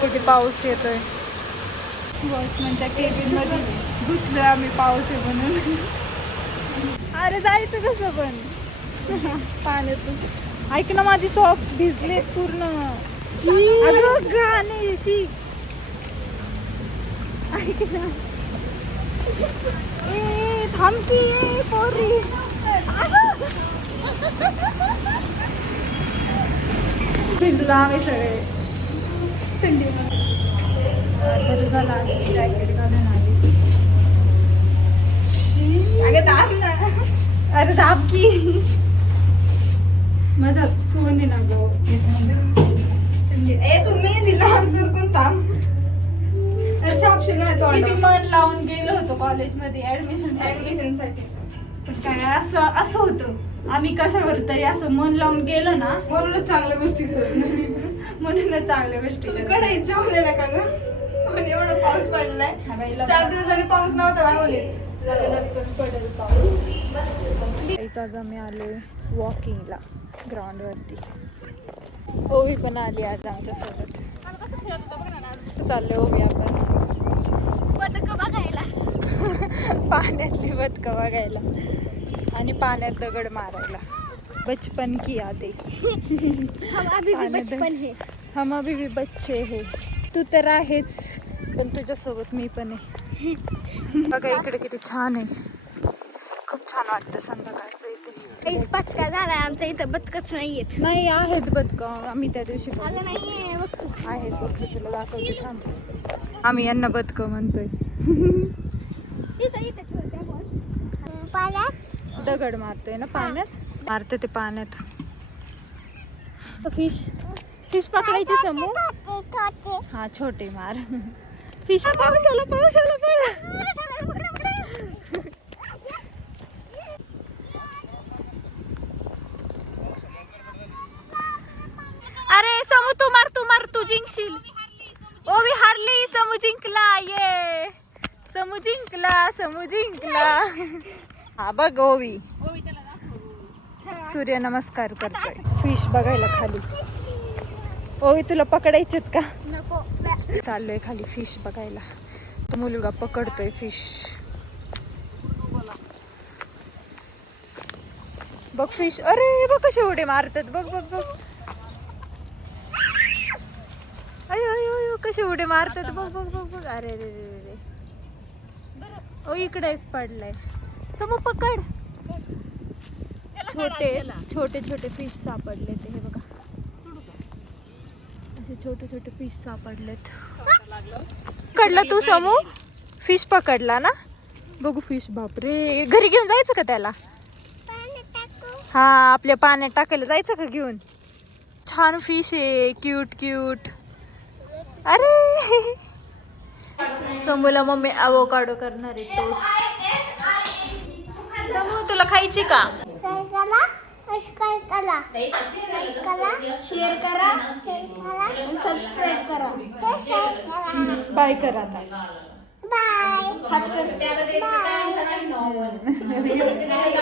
किती पाऊस येतोय. वॉचमनच्या केबिन मध्ये घुसलोय आम्ही, पाऊस आहे म्हणून. अरे जायचं कसं पण पाण्यातून. ऐक ना, माझी सॉक्स भिजले पूर्ण. अगं गाणे शी. ऐक ना, ए थांबकी ए पोरी. भिजलो आम्ही सगळे थंडीमध्ये. बरं झालं आधी जॅकेट घालून आली. अगं दाब ना. अरे दाब की. माझा फोन आहे ना गो. ए तुम्ही दिला आमचं कोण थांब. किती मन लावून गेलो होतो कॉलेजमध्ये ऍडमिशन साठी. पण काय असं होतं, आम्ही कशावर तरी असं मन लावून गेलो ना, म्हणूनच चांगल्या गोष्टी करत. म्हणूनच चांगल्या गोष्टी कडे इच्छा होते ना का ग. पण एवढा पाऊस पडलाय. 4 दिवस झाले पाऊस नव्हता वागवलीत. पडेल पाऊस. आज आम्ही आलोय वॉकिंगला ग्राउंड वरती. ओवी पण आली आज आमच्या सोबत. चाललोय ओवी आपण बदक बघायला. पाण्यातली बदकं बघायला आणि पाण्यात दगड मारायला. बचपन की यादें. हम अभी भी बचपन है. हम अभी भी बच्चे है. तू तर आहेच, पण तुझ्यासोबत मी पण आहे. बघा इकडे किती छान आहे. खूप छान वाटतं संध्याकाळचं इथे. पचका झालाय आमच्या इथं. बदकच नाहीयेत. नाही आहेत बदकं, आम्ही त्या दिवशी अगं नाहीये बघ तू. आहेत बघ, तुला दाखवते थांब. आम्ही यांना बदकं म्हणतोय. इथं इथं ठेवते आपण. पाण्यात दगड मारतोय ना, पाण्यात मारते ते पाण्यात. फिश पकडायची समू. हा छोटे मार. फिश. पाऊस आला अरे समू तू मार तू जिंकशील. ओवी हारली, समू जिंकला. ये समू जिंकला. हा बघ ओवी सूर्य नमस्कार करतोय. फिश बघायला खाली. ओवी तुला पकडायचेत का? नको. चाललोय खाली फिश बघायला. तो मुलगा पकडतोय फिश. बघ फिश. अरे बघ कसे उडे मारतात. बघ अयो कसे उडे मारतात. बघ. अरे रे. ओ इकडे एक पडलाय. समू पकड. छोटे फिश सापडले ते. हे बघा असे छोटे फिश सापडलेत. पकडलं तू समू? फिश पकडला ना? बघू फिश. बापरे, घरी घेऊन जायचं का त्याला? हा आपल्या पाण्यात टाकायला जायचं का घेऊन? छान फिश आहे, क्यूट. अरे समूला मम्मी अवोकाडो करणार आहे टोस्ट. समू तुला खायची का? शेअर करा, सबस्क्राईब करा. बाय करा आता. बाय. हात कर. बाय.